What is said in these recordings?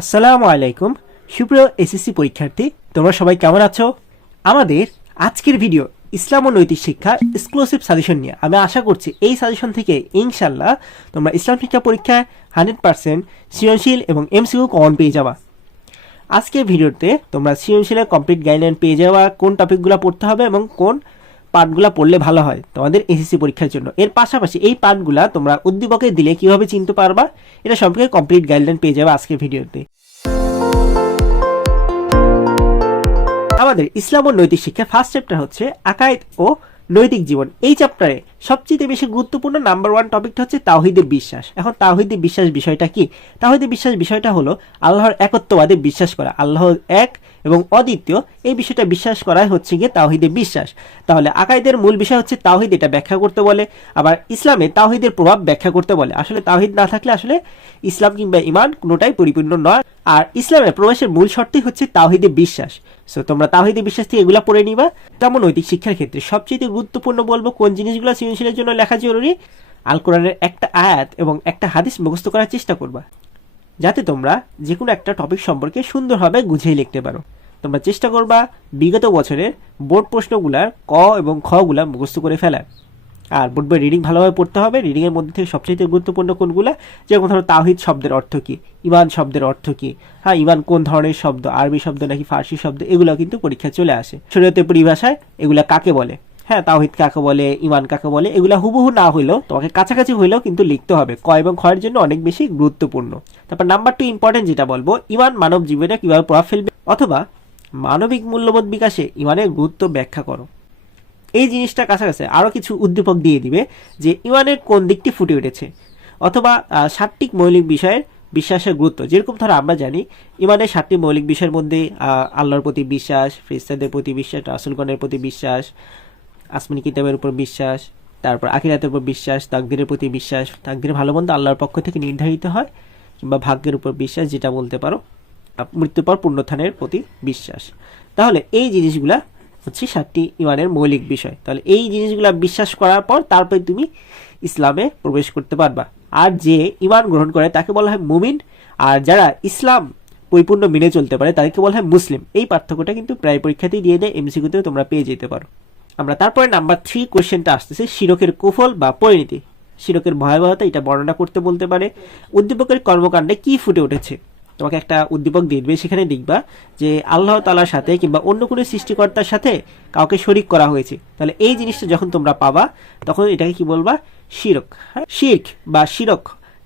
আসসালামু আলাইকুম সুপ্রিয় এসএসসি পরীক্ষার্থী, তোমরা সবাই কেমন আছো? আমাদের আজকের ভিডিও ইসলাম ও নৈতিক শিক্ষা এক্সক্লুসিভ সাজেশন নিয়ে। আমি আশা করছি এই সাজেশন থেকে ইনশাল্লাহ তোমরা ইসলাম শিক্ষা পরীক্ষায় 100% সৃজনশীল এবং এমসিকিউ কমন পেয়ে যাবা। আজকের ভিডিওতে তোমরা সৃজনশীলের কমপ্লিট গাইডলাইন পেয়ে যাওয়া, কোন টপিকগুলো পড়তে হবে এবং কোন পার্টগুলো পড়লে ভালো হয় তোমাদের এসএসসি পরীক্ষার জন্য। এর পাশাপাশি এই পার্টগুলো তোমরা উদ্দীপকে দিলে কিভাবে চিনতে পারবা, এটা সম্পর্কে কমপ্লিট গাইডলাইন পেয়ে যাবে আজকের ভিডিওতে। আমাদের ইসলাম ও নৈতিক শিক্ষা ফার্স্ট চ্যাপ্টার হচ্ছে আকায়েদ ও নৈতিক জীবন। এই চ্যাপ্টারে সবচেয়ে বেশি গুরুত্বপূর্ণ নাম্বার 1 টপিকটা হচ্ছে তাওহীদের বিশ্বাস। এখন তাওহীদের বিশ্বাস বিষয়টা কি? তাওহীদের বিশ্বাস বিষয়টা হলো আল্লাহর একত্ববাদে বিশ্বাস করা, আল্লাহ এক এবং অদ্বিতীয়, এই বিষয়টা বিশ্বাস করাই হচ্ছে গিয়ে তাওহীদের বিশ্বাস। তাহলে আকায়েদের মূল বিষয় হচ্ছে তাওহীদ, এটা ব্যাখ্যা করতে বলে। আবার ইসলামে তাওহীদের প্রভাব ব্যাখ্যা করতে বলে। আসলে তাওহীদ না থাকলে আসলে ইসলাম কিংবা ঈমান কোনোটাই পরিপূর্ণ নয়। আর ইসলামে প্রবেশের মূল শর্তই হচ্ছে তাওহীদে বিশ্বাস। সো তোমরা তাওহীদে বিশ্বাস থেকে এগুলো পড়ে নিবা। তেমন নৈতিক শিক্ষার ক্ষেত্রে সবচেয়ে গুরুত্বপূর্ণ বলবো কোন জিনিসগুলো সৃজনশীলের জন্য লেখা জরুরি। আল কোরআনের একটা আয়াত এবং একটা হাদিস মুখস্থ করার চেষ্টা করবা, যাতে তোমরা যে কোনো একটা টপিক সম্পর্কে সুন্দরভাবে গুছিয়ে লিখতে পারো। তোমরা চেষ্টা করবা বিগত বছরের বোর্ড প্রশ্নগুলার ক এবং খ গুলা মুখস্থ করে ফেলার। আর বোর্ড বই রিডিং ভালোভাবে পড়তে হবে। রিডিংয়ের মধ্যে থেকে সবচেয়ে গুরুত্বপূর্ণ কোনগুলা, যেমন ধরো তাওহীদ শব্দের অর্থ কী, ঈমান শব্দের অর্থ কী, হ্যাঁ ঈমান কোন ধরনের শব্দ, আরবি শব্দ নাকি ফার্সি শব্দ, এগুলো কিন্তু পরীক্ষায় চলে আসে। শরীয়তের পরিভাষায় এগুলা কাকে বলে, হ্যাঁ তাওহীদ কাকে বলে, ঈমান কাকে বলে, এগুলা হুবহু না হইলেও তোমাকে কাছাকাছি হইলেও কিন্তু লিখতে হবে। ক এবং খ এর জন্য অনেক বেশি গুরুত্বপূর্ণ। তারপর নাম্বার 2 ইম্পর্টেন্ট যেটা বলবো, ঈমান মানব জীবনে কিভাবে প্রভাব ফেলবে, অথবা মানবিক মূল্যবোধ বিকাশে ঈমানের গুরুত্ব ব্যাখ্যা করো। এই জিনিসটা কাছাকাছি আরও কিছু উদ্দীপক দিয়ে দিবে যে ঈমানের কোন দিকটি ফুটে উঠেছে, অথবা 7টি মৌলিক বিষয়ের বিশ্বাসের গুরুত্ব। যেরকম ধরো আমরা জানি ঈমানের 7টি মৌলিক বিষয়ের মধ্যে আল্লাহর প্রতি বিশ্বাস, ফেরেশতাদের প্রতি বিশ্বাস, রাসূলগণের প্রতি বিশ্বাস, আসমানি কিতাবের উপর বিশ্বাস, তারপর আখিরাতের উপর বিশ্বাস, তাকদীরের প্রতি বিশ্বাস, তাকদীর ভালো মন্দ আল্লাহর পক্ষ থেকে নির্ধারিত হয়, কিংবা ভাগ্যের উপর বিশ্বাস যেটা বলতে পারো, মৃত্যুর পর পুনরুত্থানের প্রতি বিশ্বাস। তাহলে এই জিনিসগুলা হচ্ছে 7টি ঈমানের মৌলিক বিষয়। তাহলে এই জিনিসগুলা বিশ্বাস করার পর তারপরে তুমি ইসলামে প্রবেশ করতে পারবা। আর যে ঈমান গ্রহণ করে তাকে বলা হয় মুমিন, আর যারা ইসলাম পরিপূর্ণ মেনে চলতে পারে তাদেরকে বলা হয় মুসলিম। এই পার্থক্যটা কিন্তু প্রায় পরীক্ষাতেই দিয়ে দেয়, এমসিকিউতেও তোমরা পেয়ে যেতে পারো। আমরা তারপরে নাম্বার 3 কোয়েশ্চেনটা আসতেছে শিরকের কুফল বা পরিণতি। শিরকের ভয়াবহতা এটা বর্ণনা করতে বলতে পারে। উদ্দীপকের কর্মকাণ্ডে কি ফুটে উঠেছে, তোমাকে একটা উদ্দীপক দিয়ে দেবে, সেখানে দেখবা যে আল্লাহ তাআলার সাথে কিংবা অন্য কোনো সৃষ্টিকর্তার সাথে কাউকে শরীক করা হয়েছে। তাহলে এই জিনিসটা যখন তোমরা পাবা তখন এটাকে কি বলবা? শিরক। শিরক বা শিরক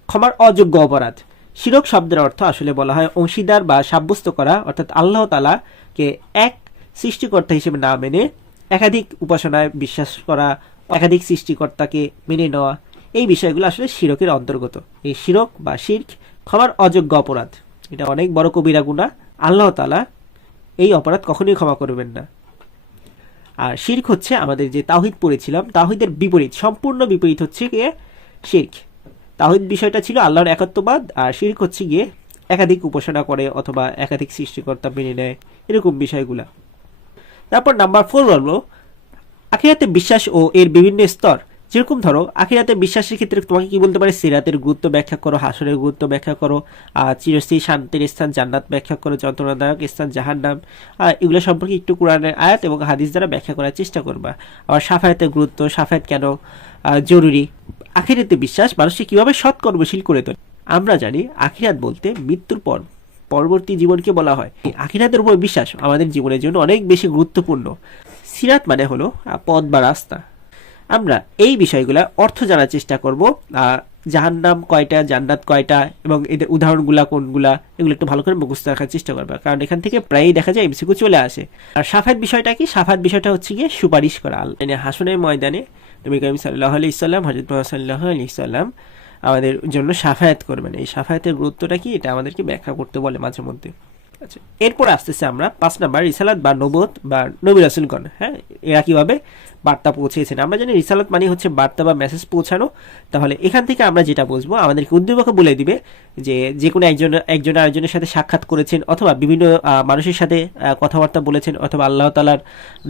ক্ষমার অযোগ্য অপরাধ। শিরক শব্দের অর্থ আসলে বলা হয় অংশীদার বা সাব্যস্ত করা, অর্থাৎ আল্লাহ তাআলাকে এক সৃষ্টিকর্তা হিসেবে না মেনে একাধিক উপাসনায় বিশ্বাস করা, একাধিক সৃষ্টিকর্তাকে মেনে নেওয়া, এই বিষয়গুলো আসলে শিরকের অন্তর্গত। এই শিরক বা শিরক ক্ষমার অযোগ্য অপরাধ, এটা অনেক বড় কবিরা গুনাহ। আল্লাহ তাআলা এই অপরাধ কখনোই ক্ষমা করবেন না। আর শিরক হচ্ছে আমাদের যে তাওহীদ পড়েছিলাম, তাওহীদের বিপরীত, সম্পূর্ণ বিপরীত হচ্ছে গিয়ে শিরক। তাওহীদ বিষয়টা ছিল আল্লাহর একত্ববাদ, আর শিরক হচ্ছে গিয়ে একাধিক উপাসনা করে অথবা একাধিক সৃষ্টিকর্তা মেনে নেয়, এরকম বিষয়গুলা। তারপর নাম্বার 4 বলবো আখিরাতে বিশ্বাস ও এর বিভিন্ন স্তর। যেরকম ধরো আখিরাতে বিশ্বাসের ক্ষেত্রে তোমাকে কি বলতে পারে? সিরাতের গুরুত্ব ব্যাখ্যা করো, হাসরের গুরুত্ব ব্যাখ্যা করো, চিরস্থায়ী শান্তির স্থান জান্নাত ব্যাখ্যা করো, যন্ত্রণাদায়ক স্থান জাহান্নাম, এগুলো সম্পর্কে একটু কোরআনের আয়াত এবং হাদিস দ্বারা ব্যাখ্যা করার চেষ্টা করবা। আবার শাফায়াতের গুরুত্ব, শাফায়াত কেন জরুরি, আখিরাতে বিশ্বাস মানুষকে কিভাবে সৎকর্মশীল করে তোলে। আমরা জানি আখিরাত বলতে মৃত্যুর পর পরবর্তী জীবনকে বলা হয়। এই আখিরাতের উপর বিশ্বাস আমাদের জীবনের জন্য অনেক বেশি গুরুত্বপূর্ণ। সিরাত মানে হলো পথ বা রাস্তা। আমরা এই বিষয়গুলা অর্থ জানার চেষ্টা করব। জাহান্নাম কয়টা, জান্নাত কয়টা এবং এদের উদাহরণগুলা কোনগুলা, এগুলো একটু ভালো করে মুখস্থ রাখার চেষ্টা করবে, কারণ এখান থেকে প্রায়ই দেখা যায় এমসিকিউ চলে আসে। আর শাফাত বিষয়টা কি? শাফাত বিষয়টা হচ্ছে গিয়ে সুপারিশ করা। হাসনের ময়দানে নবী করিম সাল্লাল্লাহু আলাইহি সাল্লাম, হযরত মুহাম্মদ সাল্লাল্লাহু আলাইহি সাল্লাম আমাদের জন্য শাফায়াত করবেন। এই শাফায়াতের গুরুত্বটা কি, এটা আমাদেরকে ব্যাখ্যা করতে বলে মাঝে মধ্যে। আচ্ছা, এরপর আসতেছে আমরা 5 নাম্বার রিসালাত বা নবুয়ত বা নবী রাসূলগণ। হ্যাঁ, এরা কিভাবে বার্তা পৌঁছেছেন। আমরা জানি রিসালাত মানে হচ্ছে বার্তা বা মেসেজ পৌঁছানো। তাহলে এখান থেকে আমরা যেটা বুঝবো, আমাদেরকে উদ্দীপকে বলে দিবে যে কোনো একজন আরেকজনের সাথে সাক্ষাৎ করেছেন, অথবা বিভিন্ন মানুষের সাথে কথাবার্তা বলেছেন, অথবা আল্লাহ তাআলার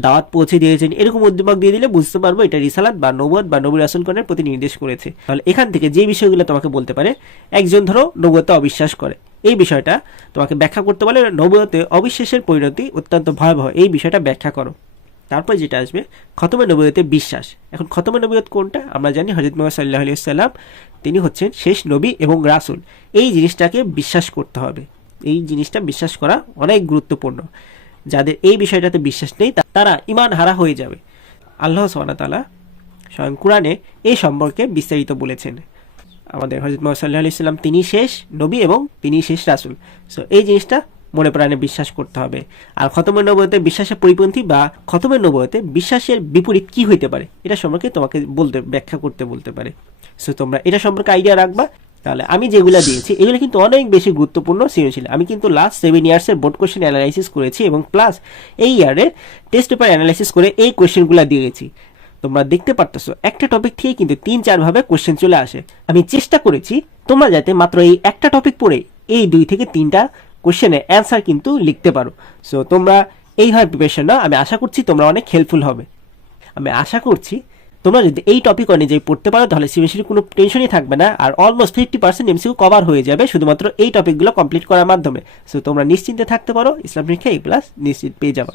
দাওয়াত পৌঁছে দিয়েছেন, এরকম উদ্দীপক দিয়ে দিলে বুঝতে পারবো এটা রিসালাত বা নবুয়ত বা নবী রাসূলগণের প্রতি নির্দেশ করেছে। তাহলে এখান থেকে যে বিষয়গুলো তোমাকে বলতে পারে, একজন ধরো নবুয়তে অবিশ্বাস করে, এই বিষয়টা তোমাকে ব্যাখ্যা করতে বলে, নবুয়তে অবিশ্বাসের পরিণতি অত্যন্ত ভয়াবহ, এই বিষয়টা ব্যাখ্যা করো। তারপর যেটা আসবে খতমে নবুয়তে বিশ্বাস। এখন খতমে নবুয়ত কোনটা? আমরা জানি হযরত মুহাম্মদ সাল্লাল্লাহু আলাইহি ওয়াসাল্লাম তিনি হচ্ছেন শেষ নবী এবং রাসূল। এই জিনিসটাকে বিশ্বাস করতে হবে, এই জিনিসটা বিশ্বাস করা অনেক গুরুত্বপূর্ণ। যাদের এই বিষয়টাতে বিশ্বাস নেই তারা ঈমান হারা হয়ে যাবে। আল্লাহ সুবহানাহু ওয়া তাআলা স্বয়ং কোরআনে এই সম্পর্কে বিস্তারিত বলেছেন। আমাদের হযরত মুহাম্মদ সাল্লাল্লাহু আলাইহি ওয়াসাল্লাম তিনি শেষ নবী এবং তিনি শেষ রাসূল। সো এই জিনিসটা মনে প্রাণে বিশ্বাস করতে হবে। আর খতমে নবুয়তে বিশ্বাসের পরিপন্থী বা খতমে নবুয়তে বিশ্বাসের বিপরীত কি হইতে পারে এটা সম্পর্কে তোমাকে ব্যাখ্যা করতে বলতে পারে। সো তোমরা এটা সম্পর্কে আইডিয়া রাখবা। তাহলে আমি যেগুলো দিয়েছি এগুলো কিন্তু অনেক বেশি গুরুত্বপূর্ণ সৃজনশীল। আমি কিন্তু লাস্ট 7 ইয়ার্সের বোর্ড কোশ্চেন অ্যানালাইসিস করেছি এবং প্লাস এই ইয়ারের টেস্ট পেপার অ্যানালাইসিস করে এই কোশ্চেনগুলো দিয়েছি। তোমরা দেখতে পারতেছো একটা টপিক থেকে কিন্তু 3-4 ভাবে কোশ্চেন চলে আসে। আমি চেষ্টা করেছি তোমরা যাতে মাত্র এই একটা টপিক পড়ে এই 2 থেকে 3টা কোশ্চেনের অ্যান্সার কিন্তু লিখতে পারো। সো তোমরা এইভাবে প্রিপারেশন নাও, আমি আশা করছি তোমরা অনেক হেল্পফুল হবে। আমি আশা করছি তোমরা যদি এই টপিক অনুযায়ী পড়তে পারো তাহলে সৃজনশীলের কোনো টেনশনই থাকবে না, আর অলমোস্ট 50% এমসিকিউ কভার হয়ে যাবে শুধুমাত্র এই টপিকগুলো কমপ্লিট করার মাধ্যমে। সো তোমরা নিশ্চিন্তে থাকতে পারো, ইসলাম পরীক্ষা A+ নিশ্চিত পেয়ে যাবা।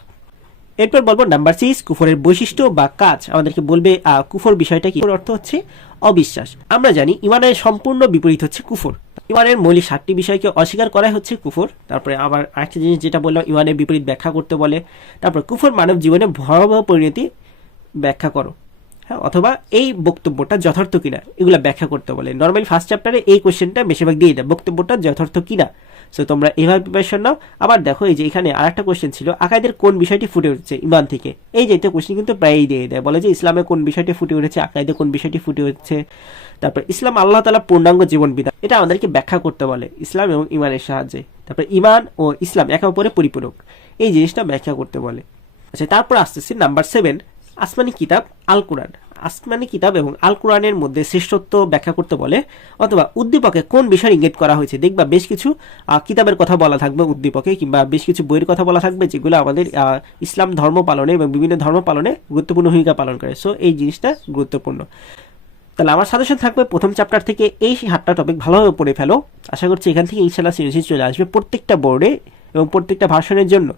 এরপর বলবো নাম্বার 6, কুফরের বৈশিষ্ট্য বা কাজ। আমাদেরকে বলবে কুফর বিষয়টা কি। অর্থ হচ্ছে অবিশ্বাস। আমরা জানি ইমানের সম্পূর্ণ বিপরীত হচ্ছে কুফর। ইমানের মৌলিক 7টি বিষয়কে অস্বীকার করাই হচ্ছে কুফর। তারপরে আবার আরেকটা জিনিস যেটা বললাম, ইমানের বিপরীত ব্যাখ্যা করতে বলে। তারপর কুফর মানব জীবনে ভয়াবহ পরিণতি ব্যাখ্যা করো, হ্যাঁ, অথবা এই বক্তব্যটা যথার্থ কিনা এগুলো ব্যাখ্যা করতে বলে। নর্মালি ফার্স্ট চ্যাপ্টারে এই কোশ্চেনটা বেশিরভাগ দিয়ে দেয়, বক্তব্যটা যথার্থ কিনা। সো তোমরা এইভাবে প্রিপারেশন নাও। আবার দেখো এই যে এখানে আরেকটা কোশ্চেন ছিল, আকাইদের কোন বিষয়টি ফুটে উঠছে ইমান থেকে। এই যে কোশ্চেন কিন্তু প্রায়ই দিয়ে দেয়, বলে যে ইসলামে কোন বিষয়টি ফুটে উঠেছে, আকাইদে কোন বিষয়টি ফুটে উঠছে। তারপর ইসলাম আল্লাহ তাআলা পূর্ণাঙ্গ জীবন বিধান, এটা আমাদেরকে ব্যাখ্যা করতে বলে ইসলাম এবং ইমানের সাহায্যে। তারপর ইমান ও ইসলাম একে অপরের পরিপূরক, এই জিনিসটা ব্যাখ্যা করতে বলে। আচ্ছা, তারপর আসতেছি নাম্বার 7, আসমানি কিতাব আল কোরআন। আসমানি কিতাব এবং আল কোরআনের মধ্যে শ্রেষ্ঠত্ব ব্যাখ্যা করতে বলে, অথবা উদ্দীপকে কোন বিষয় ইঙ্গিত করা হয়েছে। দেখবা বেশ কিছু কিতাবের কথা বলা থাকবে উদ্দীপকে, কিংবা বেশ কিছু বইয়ের কথা বলা থাকবে যেগুলো আমাদের ইসলাম ধর্ম পালনে এবং বিভিন্ন ধর্ম পালনে গুরুত্বপূর্ণ ভূমিকা পালন করে। সো এই জিনিসটা গুরুত্বপূর্ণ। তাহলে আমার সাজেশন থাকবে প্রথম চ্যাপ্টার থেকে এই 7টা টপিক ভালোভাবে পড়ে ফেলো। আশা করছি এখান থেকে ইনশাআল্লাহ সৃজনশীল চলে আসবে প্রত্যেকটা বোর্ডে এবং প্রত্যেকটা ভার্সনের জন্য।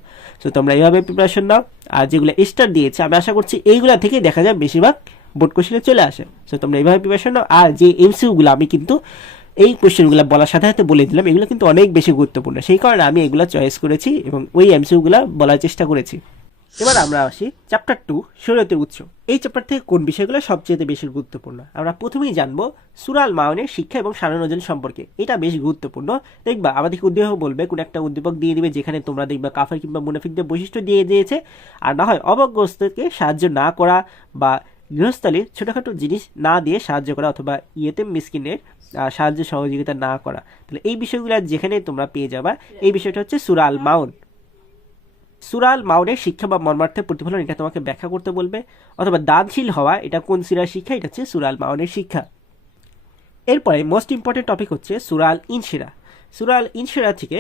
সো তোমরা এইভাবে প্রিপারেশন নাও। আর যেগুলো স্টার দিয়েছে আমি আশা করছি এইগুলা থেকে দেখা যায় বেশিরভাগ বোর্ড কোশ্চেনে চলে আসে। সো তোমরা এইভাবে প্রিপারেশন নাও। আর যে এমসিকিউগুলো আমি কিন্তু এই কোশ্চেনগুলো বলার সাথে সাথে বলে দিলাম, এগুলো কিন্তু অনেক বেশি গুরুত্বপূর্ণ, সেই কারণে আমি এগুলো চয়েস করেছি এবং ওই এমসিকিউগুলো বলার চেষ্টা করেছি। এবার আমরা আসি চ্যাপ্টার 2, শরীয়তের উৎস। এই চ্যাপ্টার থেকে কোন বিষয়গুলো সবচেয়ে বেশি গুরুত্বপূর্ণ আমরা প্রথমেই জানবো সূরা আল মাউনের শিক্ষা এবং শারীর সম্পর্কে। এটা বেশ গুরুত্বপূর্ণ। দেখবা আমাদেরকে উদ্দীপক বলবে, কোন একটা উদ্দীপক দিয়ে দিবে যেখানে তোমরা দেখবা কাফের কিংবা মুনাফিকদের বৈশিষ্ট্য দিয়ে দিয়েছে, আর না হয় অবগ্রস্তকে সাহায্য না করা বা গৃহস্থালীর ছোটোখাটো জিনিস না দিয়ে সাহায্য করা, অথবা ইয়েতিম মিসকিনের সাহায্য সহযোগিতা না করা। তাহলে এই বিষয়গুলো যেখানে তোমরা পেয়ে যাবা, এই বিষয়টা হচ্ছে সূরা আল মাউন। সূরা আল মাউনের শিক্ষা বা মর্মার্থের প্রতিফলন, এটা তোমাকে ব্যাখ্যা করতে বলবে। অথবা দানশীল হওয়া, এটা কোন সূরার শিক্ষা, এটা হচ্ছে সূরা আল মাউনের শিক্ষা। এরপরে মোস্ট ইম্পর্টেন্ট টপিক হচ্ছে সূরা আল ইনশিরা। সূরা আল ইনশিরা থেকে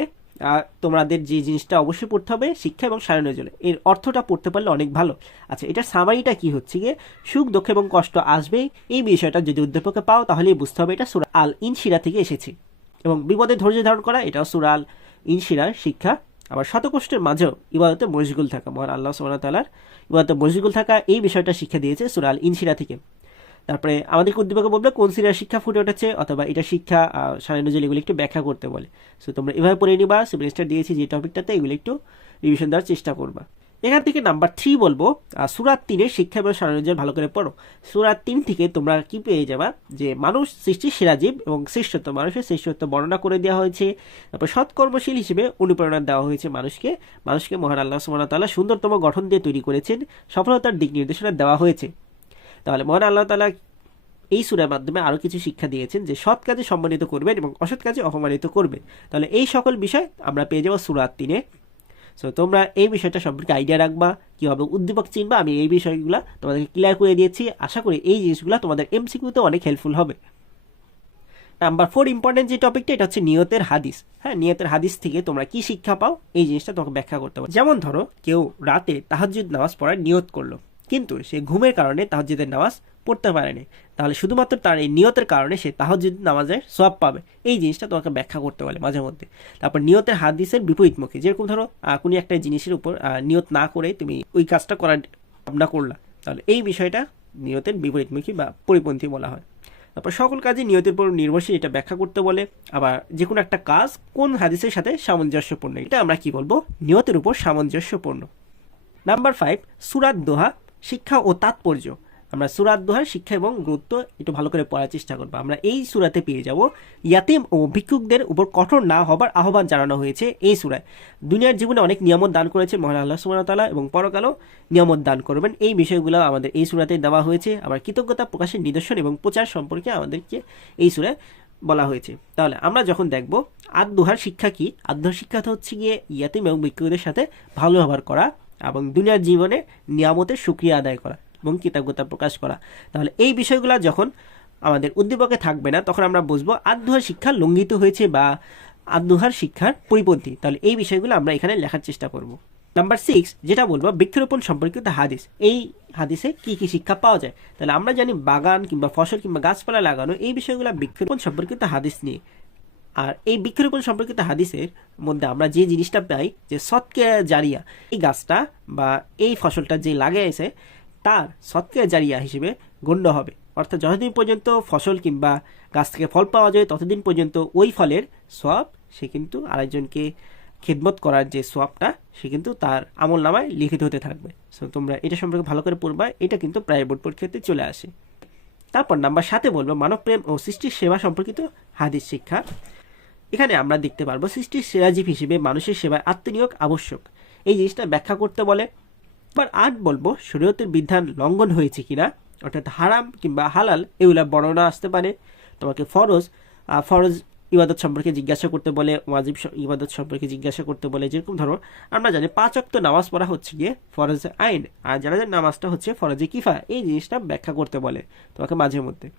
তোমাদের যে জিনিসটা অবশ্যই পড়তে হবে শিক্ষা এবং শারীর, এর অর্থটা পড়তে পারলে অনেক ভালো। আচ্ছা, এটার সামারিটা কি হচ্ছে গিয়ে, সুখ দুঃখ এবং কষ্ট আসবেই, এই বিষয়টা যদি উদ্দীপকে পাও তাহলেই বুঝতে হবে এটা সূরা আল ইনশিরা থেকে এসেছে। এবং বিপদে ধৈর্য ধারণ করা, এটাও সূরা আল ইনশিরার শিক্ষা। আবার শতকষ্টের মাঝেও ইবাদতে মশগুল থাকা, মহান আল্লাহ সুবহানাহু ওয়া তাআলার ইবাদতে মশগুল থাকা, এই বিষয়টা শিক্ষা দিয়েছে সূরা আল ইনশিরা থেকে। তারপরে আমাদেরকে উদ্দীপকে বলবে কোন সূরার শিক্ষা ফুটে উঠেছে, অথবা এটা শিক্ষা শারীর এগুলো একটু ব্যাখ্যা করতে বলে। সো তোমরা এভাবে পড়ে নিবা। সেমিস্টার দিয়েছি যে টপিকটাতে, এগুলো একটু রিভিশন দেওয়ার চেষ্টা করবা। এখান থেকে নাম্বার 3 বলবো সূরা 3-এর শিক্ষা এবং শারীর ভালো করে পড়ো। সূরা 3 থেকে তোমরা কি পেয়ে যাবা, যে মানুষ সৃষ্টির সেরা জীব এবং শ্রেষ্ঠত্ব, মানুষের শ্রেষ্ঠত্ব বর্ণনা করে দেওয়া হয়েছে। তারপর সৎকর্মশীল হিসেবে অনুপ্রেরণা দেওয়া হয়েছে মানুষকে মহান আল্লাহ সুবহানাহু ওয়া তাআলা সুন্দরতম গঠন দিয়ে তৈরি করেছেন, সফলতার দিক নির্দেশনা দেওয়া হয়েছে। তাহলে মহান আল্লাহ তাআলা এই সূরার মাধ্যমে আরও কিছু শিক্ষা দিয়েছেন, যে সৎ কাজে সম্মানিত করবেন এবং অসৎ কাজে অপমানিত করবেন। তাহলে এই সকল বিষয় আমরা পেয়ে যাবো সূরা 3-এ। সো তোমরা এই বিষয়টা সম্পর্কে আইডিয়া রাখবা, কীভাবে উদ্দীপক চিনবা। আমি এই বিষয়গুলো তোমাদেরকে ক্লিয়ার করে দিয়েছি। আশা করি এই জিনিসগুলো তোমাদের এমসিকিউতে অনেক হেল্পফুল হবে। নাম্বার 4 ইম্পর্টেন্ট যে টপিকটা, এটা হচ্ছে নিয়তের হাদিস। হ্যাঁ, নিয়তের হাদিস থেকে তোমরা কি শিক্ষা পাও, এই জিনিসটা তোমাকে ব্যাখ্যা করতে হবে। যেমন ধরো কেউ রাতে তাহাজ্জুদ নামাজ পড়ার নিয়ত করলো, কিন্তু সে ঘুমের কারণে তাহাজ্জুদের নামাজ পড়তে পারেনি, তাহলে শুধুমাত্র তার এই নিয়তের কারণে সে তাহাজ্জুদ নামাজের সওয়াব পাবে। এই জিনিসটা তোমাকে ব্যাখ্যা করতে বলে মাঝে মধ্যে। তারপর নিয়তের হাদিসের বিপরীতমুখী, যেরকম ধরো কোনো একটা জিনিসের উপর নিয়ত না করে তুমি ওই কাজটা করার ভাবনা করলা, তাহলে এই বিষয়টা নিয়তের বিপরীতমুখী বা পরিপন্থী বলা হয়। তারপর সকল কাজে নিয়তের উপর নির্ভরশীল, এটা ব্যাখ্যা করতে বলে। আবার যে কোনো একটা কাজ কোন হাদিসের সাথে সামঞ্জস্যপূর্ণ, এটা আমরা কি বলবো, নিয়তের উপর সামঞ্জস্যপূর্ণ। নাম্বার 5, সূরাত দোহা শিক্ষা ও তাৎপর্য। আমরা সূরাত দোহার শিক্ষা এবং গুরুত্ব একটু ভালো করে পড়ার চেষ্টা করবো। আমরা এই সূরাতে পেয়ে যাব ইয়াতিম ও ভিক্ষুকদের উপর কঠোর না হবার আহ্বান জানানো হয়েছে এই সূরায়। দুনিয়ার জীবনে অনেক নিয়ামত দান করেছেন মহান আল্লাহ সুবহানাহু ওয়া তাআলা, এবং পরকালও নিয়ামত দান করবেন, এই বিষয়গুলো আমাদের এই সূরাতে দেওয়া হয়েছে। আবার কৃতজ্ঞতা প্রকাশের নিদর্শন এবং প্রচার সম্পর্কে আমাদেরকে এই সূরায় বলা হয়েছে। তাহলে আমরা যখন দেখব আদ-দোহার শিক্ষা কি, আদ-দোহার শিক্ষা হচ্ছে গিয়ে ইয়াতিম এবং ভিক্ষুকদের সাথে ভালো ব্যবহার করা এবং দুনিয়ার জীবনে নিয়ামতের শুকরিয়া আদায় করা এবং কৃতজ্ঞতা প্রকাশ করা। তাহলে এই বিষয়গুলো যখন আমাদের উদ্দীপকে থাকবে না, তখন আমরা বুঝবো আদ-দোহার শিক্ষা লঙ্ঘিত হয়েছে বা আদ-দোহার শিক্ষার পরিপন্থী। তাহলে এই বিষয়গুলো আমরা এখানে লেখার চেষ্টা করব। নাম্বার 6 যেটা বলবো, বৃক্ষরোপণ সম্পর্কিত হাদিস। এই হাদিসে কি কি শিক্ষা পাওয়া যায়? তাহলে আমরা জানি বাগান কিংবা ফসল কিংবা গাছপালা লাগানো, এই বিষয়গুলো বৃক্ষরোপণ সম্পর্কিত হাদিস নিয়ে। আর এই বৃক্ষরোপণ সম্পর্কিত হাদিসের মধ্যে আমরা যে জিনিসটা পাই যে সদকা জারিয়া, এই গাছটা বা এই ফসলটা যে লাগাইছে তার সদকা জারিয়া হিসেবে গণ্য হবে। অর্থাৎ যতদিন পর্যন্ত ফসল কিংবা গাছ থেকে ফল পাওয়া যায় ততদিন পর্যন্ত ওই ফলের সওয়াব সে কিন্তু আরেকজনকে খেদমত করার যে সওয়াবটা সে কিন্তু তার আমল নামায় লিখিত হতে থাকবে। সো তোমরা এটা সম্পর্কে ভালো করে পড়বা, এটা কিন্তু প্রায় বোর্ড পরীক্ষাতে চলে আসে। তারপর নাম্বার 7 বলবো মানবপ্রেম ও সৃষ্টির সেবা সম্পর্কিত হাদিস শিক্ষা। এখানে আমরা দেখতে পারবো সৃষ্টির সেরা জীব হিসেবে মানুষের সেবায় আত্মনিয়োগ আবশ্যক, এই জিনিসটা ব্যাখ্যা করতে বলে। এবার 8 বলবো শরীয়তের বিধান লঙ্ঘন হয়েছে কিনা, অর্থাৎ হারাম কিংবা হালাল এগুলা বর্ণনা আসতে পারে। তোমাকে ফরজ ইবাদত সম্পর্কে জিজ্ঞাসা করতে বলে, ওয়াজিব ইবাদত সম্পর্কে জিজ্ঞাসা করতে বলে। যেরকম ধরো আমরা জানি 5 ওয়াক্ত নামাজ পড়া হচ্ছে গিয়ে ফরজ আইন, আর জানাজার নামাজটা হচ্ছে ফরজে কিফা, এই জিনিসটা ব্যাখ্যা করতে বলে তোমাকে মাঝে মধ্যে।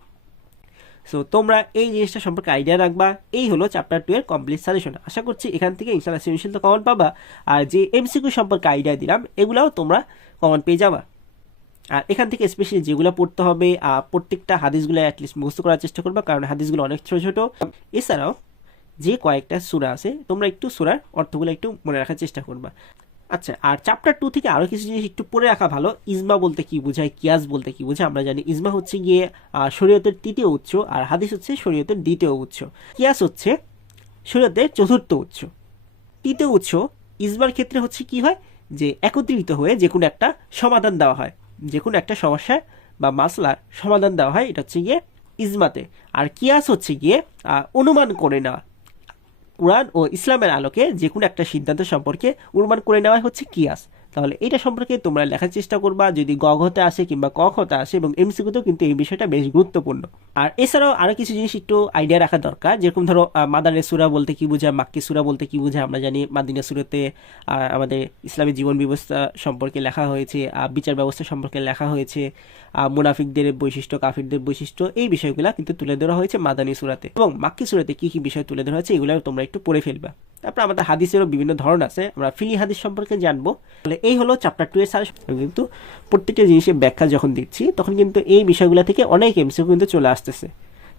সো তোমরা এই জিনিসটা সম্পর্কে আইডিয়া রাখবা। এই হলো চ্যাপ্টার 2 এর কমপ্লিট সাজেশন। আশা করছি এখান থেকে ইনশাআল্লাহ সৃজনশীল তো কমন পাবা, আর যে এমসিকিউ সম্পর্কে আইডিয়া দিলাম এগুলাও তোমরা কমন পেয়ে যাবা। আর এখান থেকে স্পেশালি যেগুলো পড়তে হবে প্রত্যেকটা হাদিসগুলো অ্যাটলিস্ট মুখস্থ করার চেষ্টা করবা, কারণ হাদিসগুলো অনেক ছোট ছোট। এছাড়াও যে কয়েকটা সূরা আছে তোমরা একটু সূরার অর্থগুলো একটু মনে রাখার চেষ্টা করবা। আচ্ছা, আর চ্যাপ্টার 2 থেকে আরও কিছু জিনিস একটু পড়ে রাখা ভালো। ইজমা বলতে কি বোঝায়, কিয়াস বলতে কি বোঝায়। আমরা জানি ইজমা হচ্ছে গিয়ে শরীয়তের 3য় উৎস, আর হাদিস হচ্ছে শরীয়তের 2য় উৎস। কিয়াস হচ্ছে শরীয়তের 4র্থ উৎস। 3য় উৎস ইজমার ক্ষেত্রে হচ্ছে কি হয়, যে একত্রিত হয়ে যে কোনো একটা সমাধান দেওয়া হয়, যে কোনো একটা সমস্যা বা মাসলার সমাধান দেওয়া হয়, এটা হচ্ছে গিয়ে ইজমাতে। আর কিয়াস হচ্ছে গিয়ে অনুমান করে নেওয়া, কুরআন ও ইসলামের আলোকে যে কোনো একটা সিদ্ধান্ত সম্পর্কে অনুমান করে নেওয়া হচ্ছে কিয়াস। তাহলে এটা সম্পর্কে তোমরা লেখার চেষ্টা করবা, যদি গ ঘতে আসে কিংবা ক খতে আসে, এবং এমসিকিউতেও কিন্তু এই বিষয়টা বেশ গুরুত্বপূর্ণ। আর এছাড়াও আরও কিছু জিনিস একটু আইডিয়া রাখা দরকার, যেরকম ধরো মাদানের সূরা বলতে কি বোঝায়, মাক্কি সূরা বলতে কি বোঝায়। আমরা জানি মাদিনা সূরাতে আমাদের ইসলামী জীবন ব্যবস্থা সম্পর্কে লেখা হয়েছে, বিচার ব্যবস্থা সম্পর্কে লেখা হয়েছে, মুনাফিকদের বৈশিষ্ট্য, কাফিরদের বৈশিষ্ট্য, এই বিষয়গুলো কিন্তু তুলে ধরা হয়েছে মাদানী সূরাতে। এবং মাক্কি সূরাতে কি কি বিষয় তুলে ধরা হয়েছে এগুলো তোমরা একটু পড়ে ফেলবা। তারপর আমাদের হাদিসেরও বিভিন্ন ধরন আছে, আমরা ফিলি হাদিস সম্পর্কে জানবো। তাহলে এই হলো চ্যাপ্টার 2 এর সাজেশন। কিন্তু প্রত্যেকটা জিনিসের ব্যাখ্যা যখন দিচ্ছি তখন কিন্তু এই বিষয়গুলো থেকে অনেক এমসিকিউ কিন্তু চলে আসতেছে।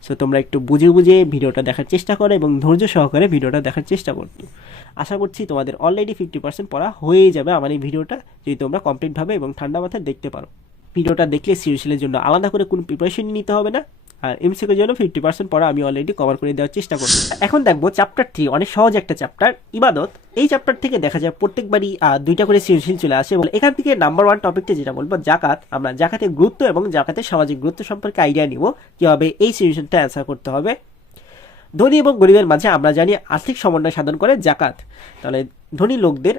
সো তোমরা একটু বুঝে বুঝে ভিডিওটা দেখার চেষ্টা করো এবং ধৈর্য সহকারে ভিডিওটা দেখার চেষ্টা করতো। আশা করছি তোমাদের অলরেডি 50% পড়া হয়ে যাবে আমার এই ভিডিওটা, যদি তোমরা কমপ্লিটভাবে এবং ঠান্ডা মাথায় দেখতে পারো। ভিডিওটা দেখলে সৃজনশীলের জন্য আলাদা করে কোনো প্রিপারেশন নিতে হবে না, আর এমসিকিউর জন্য 50% পড়া আমি অলরেডি কভার করে দেওয়ার চেষ্টা করব। এখন দেখবো চ্যাপ্টার 3, অনেক সহজ একটা চ্যাপ্টার, ইবাদত। এই চ্যাপ্টার থেকে দেখা যায় প্রত্যেকবারই 2টা করে সৃজনশীল চলে আসে। এবং এখান থেকে নাম্বার 1 টপিকটা যেটা বলবো জাকাত, আমরা জাকাতের গুরুত্ব এবং জাকাতের সামাজিক গুরুত্ব সম্পর্কে আইডিয়া নিব, কিভাবে এই সৃজনশীলটা অ্যান্সার করতে হবে। ধনী এবং গরিবের মাঝে আমরা জানি আর্থিক সমন্বয় সাধন করে জাকাত। তাহলে ধনী লোকদের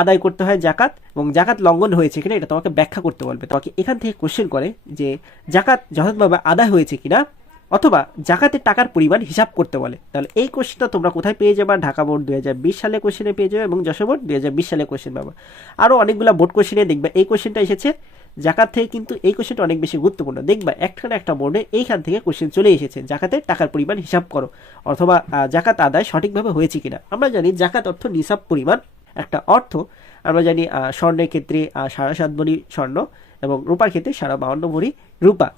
আদায় করতে হয় জাকাত, এবং জাকাত লঙ্ঘন হয়েছে কিনা এটা তোমাকে ব্যাখ্যা করতে বলবে। তোমাকে এখান থেকে কোশ্চেন করে যে জাকাত যথাযথভাবে আদায় হয়েছে কিনা, অথবা জাকাতের টাকার পরিমাণ হিসাব করতে বলে। তাহলে এই কোশ্চেনটা তোমরা কোথায় পেয়ে যাবে? ঢাকা বোর্ড 2020 সালে কোশ্চেনে পেয়ে যাবে, এবং যশোর বোর্ড 2020 সালে কোশ্চেন পাবে। আরও অনেকগুলো বোর্ড কোশ্চেনে দেখবে এই কোশ্চেনটা এসেছে জাকাত থেকে, কিন্তু এই কোশ্চেনটা অনেক বেশি গুরুত্বপূর্ণ। দেখবা একটা বোর্ডে এইখান থেকে কোশ্চেন চলে এসেছে, জাকাতের টাকার পরিমাণ হিসাব করো, অথবা জাকাত আদায় সঠিকভাবে হয়েছে কিনা। আমরা জানি জাকাত অর্থ নিসাব পরিমাণ একটা অর্থ। আমরা জানি স্বর্ণের ক্ষেত্রে 7.5 ভরি স্বর্ণ এবং রূপার ক্ষেত্রে 52 ভরি রূপা।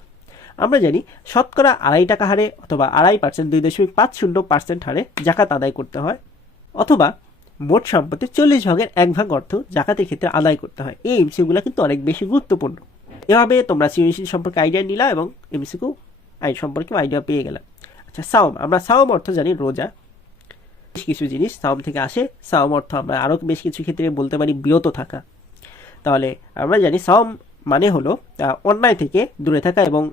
আমরা জানি শতকরা 2.5 টাকা হারে অথবা 2.5%, 2.50% হারে জাকাত আদায় করতে হয়, অথবা মোট সম্পত্তির 40 ভাগের 1 ভাগ অর্থ জাকাতের ক্ষেত্রে আদায় করতে হয়। এই এমসিকিউগুলো কিন্তু অনেক বেশি গুরুত্বপূর্ণ। এভাবে তোমরা সৃজনশীল সম্পর্কে আইডিয়া নিলা এবং এমসিকিউ আইন সম্পর্কে আইডিয়া পেয়ে গেলাম। আচ্ছা, সাওম। আমরা সাওম অর্থ জানি রোজা। বেশ কিছু জিনিস সাওম থেকে আসে। সাওম অর্থ আমরা আরও বেশ কিছু ক্ষেত্রে বলতে পারি বিরত থাকা। তাহলে আমরা জানি সাওম মানে হলো অন্যায় থেকে দূরে থাকা এবং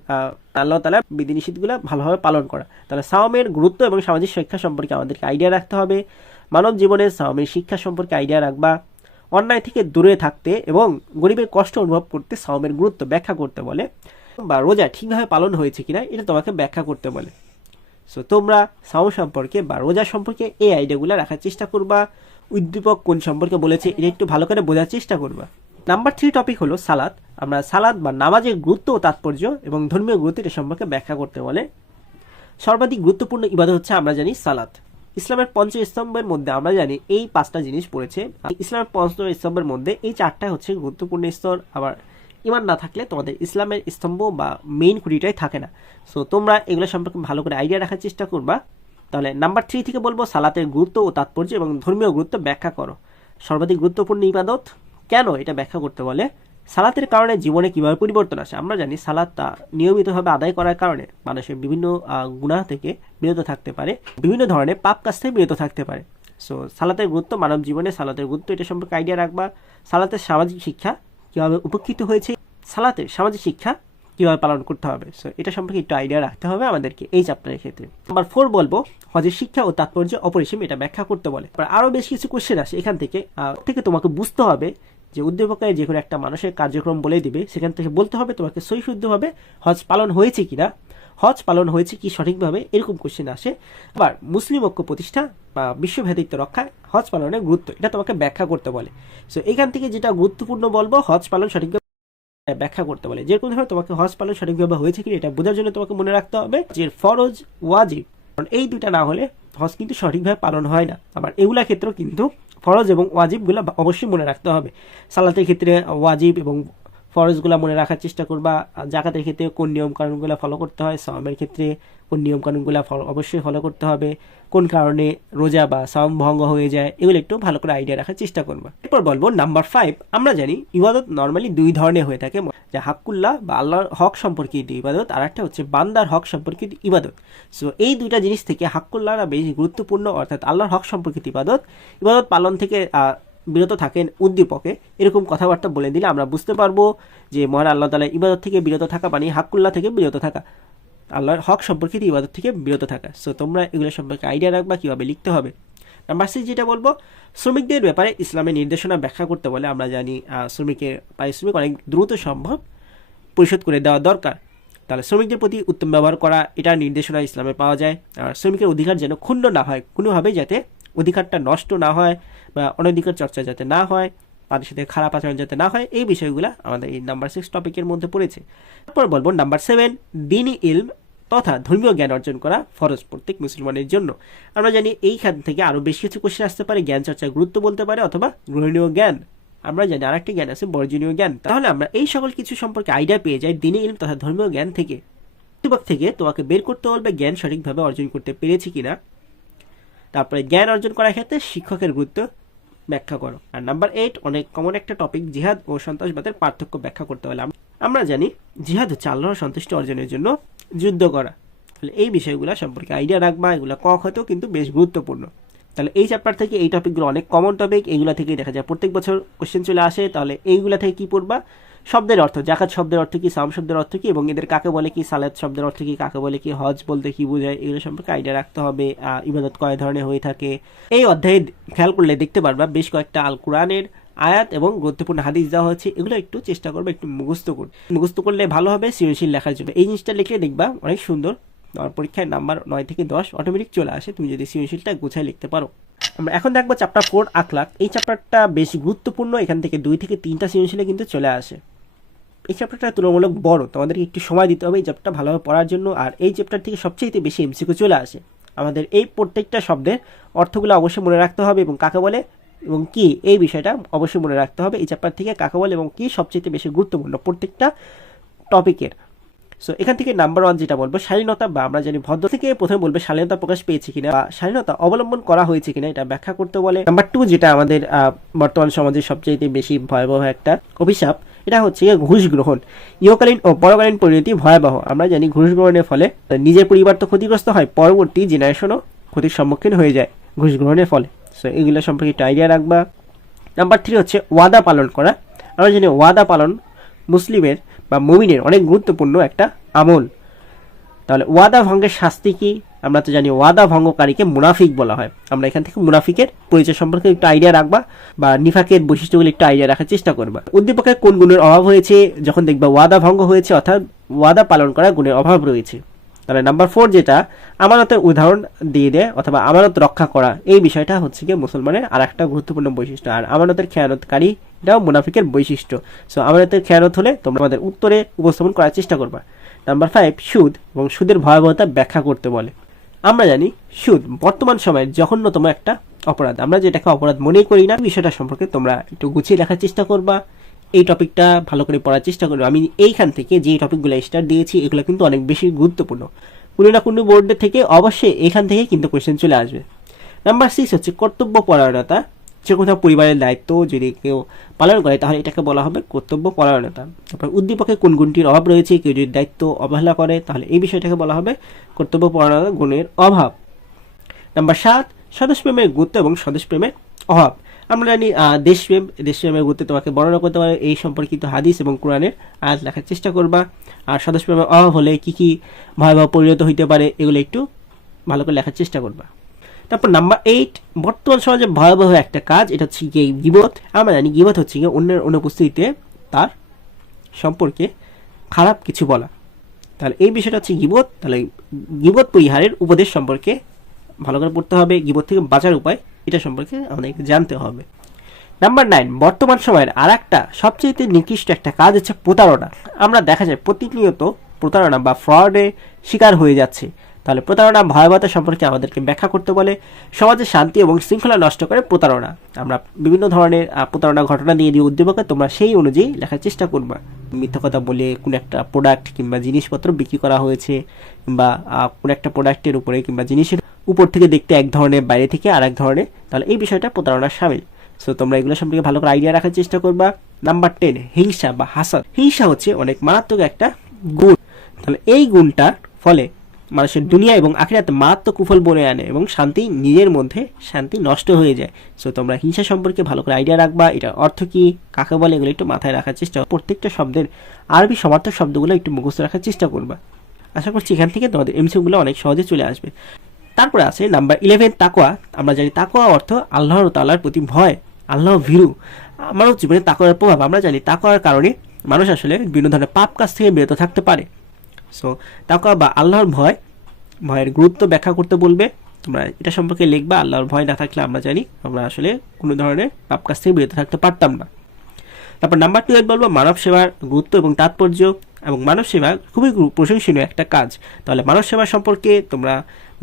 আল্লাহ তাআলার বিধিনিষেধগুলো ভালোভাবে পালন করা। তাহলে সাওমের গুরুত্ব এবং সামাজিক শিক্ষা সম্পর্কে আমাদেরকে আইডিয়া রাখতে হবে। মানব জীবনে সাওমের শিক্ষা সম্পর্কে আইডিয়া রাখবা। অন্যায় থেকে দূরে থাকতে এবং গরিবের কষ্ট অনুভব করতে সাওমের গুরুত্ব ব্যাখ্যা করতে বলে, বা রোজা ঠিকভাবে পালন হয়েছে কিনা এটা তোমাকে ব্যাখ্যা করতে বলে। সো তোমরা সাওম সম্পর্কে বা রোজা সম্পর্কে এই আইডিয়াগুলো রাখার চেষ্টা করবা। উদ্দীপক কোন সম্পর্কে বলেছে এটা একটু ভালো করে বোঝার চেষ্টা করবা। নাম্বার 3 টপিক হলো সালাত। আমরা সালাত বা নামাজের গুরুত্ব ও তাৎপর্য এবং ধর্মীয় গুরুত্ব এটা সম্পর্কে ব্যাখ্যা করতে বলে। সর্বাধিক গুরুত্বপূর্ণ ইবাদত হচ্ছে আমরা জানি সালাত। ইসলামের পঞ্চস্তম্ভের মধ্যে আমরা জানি এই 5টা জিনিস পড়েছে। ইসলামের পঞ্চস্তম্ভের মধ্যে এই 4টা হচ্ছে গুরুত্বপূর্ণ স্তর। আবার ইমান না থাকলে তোমাদের ইসলামের স্তম্ভ বা মেইন খুঁটিটাই থাকে না। সো তোমরা এগুলো সম্পর্কে ভালো করে আইডিয়া রাখার চেষ্টা করবা। তাহলে নাম্বার 3 থেকে বলবো সালাতের গুরুত্ব ও তাৎপর্য এবং ধর্মীয় গুরুত্ব ব্যাখ্যা করো। সর্বাধিক গুরুত্বপূর্ণ ইবাদত কেন এটা ব্যাখ্যা করতে বলে। সালাতের কারণে জীবনে কিভাবে পরিবর্তন আসে। আমরা জানি সালাতটা নিয়মিতভাবে আদায় করার কারণে মানুষের বিভিন্ন গুনাহ থেকে বিরত থাকতে পারে, বিভিন্ন ধরনের পাপ কাজ থেকে বিরত থাকতে পারে। সো সালাতের গুরুত্ব, মানব জীবনে সালাতের গুরুত্ব এটা সম্পর্কে আইডিয়া রাখবা। সালাতের সামাজিক শিক্ষা কিভাবে উপকৃত হয়েছে, সালাতের সামাজিক শিক্ষা কিভাবে পালন করতে হবে। সো এটা সম্পর্কে একটু আইডিয়া রাখতে হবে আমাদেরকে এই চ্যাপ্টারের ক্ষেত্রে। নাম্বার 4 বলবো হজের শিক্ষা ও তাৎপর্য অপরিসীম, এটা ব্যাখ্যা করতে বলে। আরও বেশ কিছু কোশ্চেন আসে এখান থেকে তোমাকে বুঝতে হবে যে উদ্দীপকে যে কোনো একটা মানুষের কার্যক্রম বলে দিবে, সেখান থেকে বলতে হবে তোমাকে সহি শুদ্ধভাবে হজ পালন হয়েছে কিনা, হজ পালন হয়েছে কি সঠিকভাবে, এরকম কোশ্চেন আসে। আবার মুসলিম ঐক্য প্রতিষ্ঠা বা বিশ্বভ্রাতৃত্ব রক্ষায় হজ পালনের গুরুত্ব এটা তোমাকে ব্যাখ্যা করতে বলে। সো এখান থেকে যেটা গুরুত্বপূর্ণ বলবো হজ পালন সঠিকভাবে ব্যাখ্যা করতে বলে। যেরকম ধরো তোমাকে হজ পালন সঠিকভাবে হয়েছে কিনা এটা বোঝার জন্য তোমাকে মনে রাখতে হবে যে ফরজ ওয়াজিব, কারণ এই দুইটা না হলে হজ কিন্তু সঠিকভাবে পালন হয় না। আবার এগুলা ক্ষেত্রেও কিন্তু ফরজ এবং ওয়াজিবগুলো অবশ্যই মনে রাখতে হবে। সালাতের ক্ষেত্রে ওয়াজিব এবং ফরজগুলো মনে রাখার চেষ্টা করবা। জাকাতের ক্ষেত্রে কোন নিয়মকানুনগুলো ফলো করতে হয়, সাওমের ক্ষেত্রে কোন নিয়মকানুনগুলো অবশ্যই ফলো করতে হবে, কোন কারণে রোজা বা সাওম ভঙ্গ হয়ে যায়, এগুলো একটু ভালো করে আইডিয়া রাখার চেষ্টা করবা। এরপর বলবো নাম্বার 5। আমরা জানি ইবাদত নর্মালি 2 ধরনের হয়ে থাকে, যে হাক্কুল্লাহ বা আল্লাহর হক সম্পর্কিত ইবাদত, আর একটা হচ্ছে বান্দার হক সম্পর্কিত ইবাদত। সো এই দুইটা জিনিস থেকে হাক্কুল্লাহরা বেশি গুরুত্বপূর্ণ, অর্থাৎ আল্লাহর হক সম্পর্কিত ইবাদত পালন থেকে বিরত থাকেন উদ্দীপকে, এরকম কথাবার্তা বলে দিলে আমরা বুঝতে পারবো যে মহান আল্লাহ তাআলা ইবাদত থেকে বিরত থাকা মানে হাক্কুল্লাহ থেকে বিরত থাকা, আল্লাহর হক সম্পর্কিত ইবাদত থেকে বিরত থাকা। সো তোমরা এগুলো সম্পর্কে আইডিয়া রাখবা কিভাবে লিখতে হবে। নাম্বার 6 যেটা বলবো শ্রমিকদের ব্যাপারে ইসলামের নির্দেশনা ব্যাখ্যা করতে বলে। আমরা জানি শ্রমিকের পারিশ্রমিক অনেক দ্রুত সম্ভব পরিশোধ করে দেওয়া দরকার। তাহলে শ্রমিকদের প্রতি উত্তম ব্যবহার করা, এটা নির্দেশনা ইসলামে পাওয়া যায়। আর শ্রমিকের অধিকার যেন ক্ষুণ্ণ না হয়, কোনোভাবেই যাতে অধিকারটা নষ্ট না হয় বা অনধিকার চর্চা যাতে না হয়, তাদের সাথে খারাপ আচরণ যাতে না হয়, এই বিষয়গুলো আমাদের এই নাম্বার 6 টপিকের মধ্যে পড়েছে। তারপর বলবো নাম্বার 7 দ্বীনি ইলম তথা ধর্মীয় জ্ঞান অর্জন করা ফরজ প্রত্যেক মুসলমানের জন্য। আমরা জানি এইখান থেকে আরও বেশি কিছু কোশ্চেন আসতে পারে, জ্ঞান চর্চার গুরুত্ব বলতে পারে অথবা গ্রহণীয় জ্ঞান। আমরা জানি আরেকটি জ্ঞান আছে বর্জনীয় জ্ঞান। তাহলে আমরা এই সকল কিছু সম্পর্কে আইডিয়া পেয়ে যাই দ্বীনি ইলম তথা ধর্মীয় জ্ঞান থেকে। থেকে তোমাকে বের করতে হবে জ্ঞান সঠিকভাবে অর্জন করতে পেরেছি কিনা। তারপরে জ্ঞান অর্জন করার ক্ষেত্রে শিক্ষকের গুরুত্ব ব্যাখ্যা করো। আর নাম্বার 8 অনেক কমন একটা টপিক, জিহাদ ও সন্ত্রাসবাদের পার্থক্য ব্যাখ্যা করতে হলে আমরা জানি জিহাদ হচ্ছে আল্লাহর সন্তুষ্টি অর্জনের জন্য যুদ্ধ করা। তাহলে এই বিষয়গুলো সম্পর্কে আইডিয়া রাখবা, এগুলো হয়তো কিন্তু বেশ গুরুত্বপূর্ণ। তাহলে এই চ্যাপ্টার থেকে এই টপিকগুলো অনেক কমন টপিক, এইগুলো থেকে দেখা যায় প্রত্যেক বছর কোশ্চেন চলে আসে। তাহলে এইগুলা থেকে কি পড়বা, শব্দের অর্থ, জাকাত শব্দের অর্থ কি, সাওম শব্দের অর্থ কি, এবং এদের কাকে বলে কি, সালাত শব্দের অর্থ কি, কাকে বলে কি, হজ বলতে কি বোঝায়, এগুলো সম্পর্কে আইডিয়া রাখতে হবে। ইবাদত কয় ধরনের হয়ে থাকে এই অধ্যায়ে খেয়াল করলে দেখতে পারবা বেশ কয়েকটা আল কোরআনের আয়াত এবং গুরুত্বপূর্ণ হাদিস দেওয়া হয়েছে। এগুলো একটু চেষ্টা করবে একটু মুখস্থ করলে ভালো হবে সৃজনশীল লেখার জন্য। এই জিনিসটা লিখলে দেখবা অনেক সুন্দর, আর পরীক্ষায় নাম্বার 9 থেকে 10 অটোমেটিক চলে আসে তুমি যদি সৃজনশীলটা গুছায় লিখতে পারো। আমরা এখন দেখবো চ্যাপ্টার 4 আখলাক। এই চ্যাপ্টারটা বেশ গুরুত্বপূর্ণ, এখান থেকে 2 থেকে 3টা সৃজনশীলে কিন্তু চলে আসে। এই চ্যাপ্টারটা তুলনামূলক বড়, তোমাদেরকে একটু সময় দিতে হবে এই চ্যাপ্টারটা ভালোভাবে পড়ার জন্য। আর এই চ্যাপ্টার থেকে সবচেয়ে বেশি এমসিকিউ চলে আসে। আমাদের এই প্রত্যেকটা শব্দের অর্থগুলো অবশ্যই মনে রাখতে হবে এবং কাকে বলে এবং কি এই বিষয়টা অবশ্যই মনে রাখতে হবে। এই চ্যাপ্টার থেকে কাকে বলে এবং কি সবচেয়ে বেশি গুরুত্বপূর্ণ প্রত্যেকটা টপিকের। সো এখান থেকে নাম্বার 1 যেটা বলবো শালীনতা, বা আমরা জানি ভদ্র থেকে প্রথমে বলবে শালীনতা প্রকাশ পেয়েছে কিনা বা শালীনতা অবলম্বন করা হয়েছে কিনা, এটা ব্যাখ্যা করতে বলে। নাম্বার 2 যেটা আমাদের বর্তমান সমাজে সবচেয়ে বেশি ভয়াবহ একটা অভিশাপ, এটা হচ্ছে ঘুষ গ্রহণ। ইহকালীন ও পরকালীন পরিণতি ভয়াবহ। আমরা জানি ঘুষ গ্রহণের ফলে নিজের পরিবার তো ক্ষতিগ্রস্ত হয়, পরবর্তী জেনারেশনও ক্ষতির সম্মুখীন হয়ে যায় ঘুষ গ্রহণের ফলে। সো এগুলো সম্পর্কে একটু আইডিয়া রাখবা। নাম্বার 3 হচ্ছে ওয়াদা পালন করা। আমরা জানি ওয়াদা পালন মুসলিমের বা মুমিনের অনেক গুরুত্বপূর্ণ একটা আমল। তাহলে ওয়াদা ভঙ্গের শাস্তি কি? আমরা তো জানি ওয়াদা ভঙ্গকারীকে মুনাফিক বলা হয়। আমরা এখান থেকে মুনাফিকের পরিচয় সম্পর্কে একটু আইডিয়া রাখবা বা নিফাকের বৈশিষ্ট্যগুলো একটু আইডিয়া রাখার চেষ্টা করবা। উদ্দীপকের কোন গুণের অভাব হয়েছে যখন দেখবা ওয়াদা ভঙ্গ হয়েছে, অর্থাৎ ওয়াদা পালন করার গুণের অভাব রয়েছে। তাহলে নাম্বার 4 যেটা আমানতের উদাহরণ দিয়ে দেয় অথবা আমানত রক্ষা করা, এই বিষয়টা হচ্ছে গিয়ে মুসলমানের আর একটা গুরুত্বপূর্ণ বৈশিষ্ট্য। আর আমানতের খেয়ানতকারী এটাও মুনাফিকের বৈশিষ্ট্য। সো আমানতের খেয়ানত হলে তোমরা আমাদের উত্তরে উপস্থাপন করার চেষ্টা করবা। নাম্বার 5 সুদ এবং সুদের ভয়াবহতা ব্যাখ্যা করতে বলে। আমরা জানি সুদ বর্তমান সময়ের জঘন্যতম একটা অপরাধ। আমরা যেটাকে অপরাধ মনেই করি না, বিষয়টা সম্পর্কে তোমরা একটু গুছিয়ে লেখার চেষ্টা করবা। এই টপিকটা ভালো করে পড়ার চেষ্টা করবো। আমি এইখান থেকে যে টপিকগুলো স্টার্ট দিয়েছি এগুলো কিন্তু অনেক বেশি গুরুত্বপূর্ণ। কোনো না কোনো বোর্ডের থেকে অবশ্যই এখান থেকে কিন্তু কোয়েশ্চেন চলে আসবে। নাম্বার 6 হচ্ছে কর্তব্য পরায়ণতা। যে কোথাও পরিবারের দায়িত্ব যদি কেউ পালন করে তাহলে এটাকে বলা হবে কর্তব্য পরায়ণতা। তারপর উদ্দীপকে কোন গুণটির অভাব রয়েছে, কেউ যদি দায়িত্ব অবহেলা করে তাহলে এই বিষয়টাকে বলা হবে কর্তব্য পরায়ণতা গুণের অভাব। নাম্বার 7 স্বদেশপ্রেমের গুরুত্ব এবং স্বদেশপ্রেমের অভাব। আমরা জানি দেশপ্রেমের গুরুত্ব তোমাকে বর্ণনা করতে পারে এই সম্পর্কিত হাদিস এবং কোরআনের আয়াত লেখার চেষ্টা করবা। আর স্বদেশপ্রেমের অভাব হলে কি কি ভয়াবহ পরিণত হইতে পারে এগুলো একটু ভালো করে লেখার চেষ্টা করবা। তারপর নাম্বার 8 বর্তমান সমাজে ভয়াবহ একটা কাজ, এটা হচ্ছে গিয়ে গীবত। আমরা জানি গীবত হচ্ছে গিয়ে অন্যের অনুপস্থিতিতে তার সম্পর্কে খারাপ কিছু বলা। তাহলে এই বিষয়টা হচ্ছে গীবত। তাহলে গীবত পরিহারের উপদেশ সম্পর্কে ভালো করে পড়তে হবে। গীবত থেকে বাঁচার উপায় এটা সম্পর্কে আমাদেরকে জানতে হবে। নাম্বার 9 বর্তমান সময়ের আর একটা সবচেয়ে নিকৃষ্ট একটা কাজ হচ্ছে প্রতারণা। আমরা দেখা যায় প্রতিনিয়ত প্রতারণা বা ফ্রডে শিকার হয়ে যাচ্ছে। তাহলে প্রতারণা ভয়াবহতা সম্পর্কে আমাদেরকে ব্যাখ্যা করতে বলে। সমাজের শান্তি এবং শৃঙ্খলা নষ্ট করে প্রতারণা। আমরা বিভিন্ন ধরনের প্রতারণা ঘটনা দিয়ে দিই উদ্দীপকে, তোমরা সেই অনুযায়ী লেখার চেষ্টা করবা। মিথ্যা কথা বলে কোনো একটা প্রোডাক্ট কিংবা জিনিসপত্র বিক্রি করা হয়েছে, কিংবা কোনো একটা প্রোডাক্টের উপরে কিংবা জিনিসের উপর থেকে দেখতে এক ধরনের, বাইরে থেকে আর এক ধরনের, তাহলে এই বিষয়টা প্রতারণার শামিল। সো তোমরা এগুলো সম্পর্কে ভালো করে আইডিয়া রাখার চেষ্টা করবা। নাম্বার 10 হিংসা বা হাসাদ। হিংসা হচ্ছে অনেক মারাত্মক একটা গুণ। তাহলে এই গুণটার ফলে মানুষের দুনিয়া এবং আখিরাতে মারাত্মক কুফল বনে আনে এবং শান্তি, নিজের মধ্যে শান্তি নষ্ট হয়ে যায়। সো তোমরা হিংসা সম্পর্কে ভালো করে আইডিয়া রাখবা। এটা অর্থ কি, কাকে বলে, এগুলো একটু মাথায় রাখার চেষ্টা করবা। প্রত্যেকটা শব্দের আরবি সমার্থক শব্দগুলো একটু মুখস্থ রাখার চেষ্টা করবা। আশা করছি এখান থেকে তোমাদের এমসিকিউগুলো অনেক সহজে চলে আসবে। তারপরে আছে নাম্বার 11 তাকওয়া। আমরা জানি তাকওয়া অর্থ আল্লাহর তাআলার প্রতি ভয়, আল্লাহ ভীরু। মানব জীবনে তাকওয়ার প্রভাব আমরা জানি। তাকওয়ার কারণে মানুষ আসলে বিভিন্ন ধরনের পাপ কাজ থেকে বিরত থাকতে পারে। সো তাকওয়া বা আল্লাহর ভয়ের গুরুত্ব ব্যাখ্যা করতে বলবে। তোমরা এটা সম্পর্কে লিখবা। আল্লাহর ভয় না থাকলে আমরা জানি আমরা আসলে কোনো ধরনের পাপ কাজ থেকে বিরত থাকতে পারতাম না। তারপর নাম্বার 12 বলবো মানব সেবার গুরুত্ব এবং তাৎপর্য। এবং মানব সেবা খুবই প্রশংসনীয় একটা কাজ। তাহলে মানব সেবা সম্পর্কে তোমরা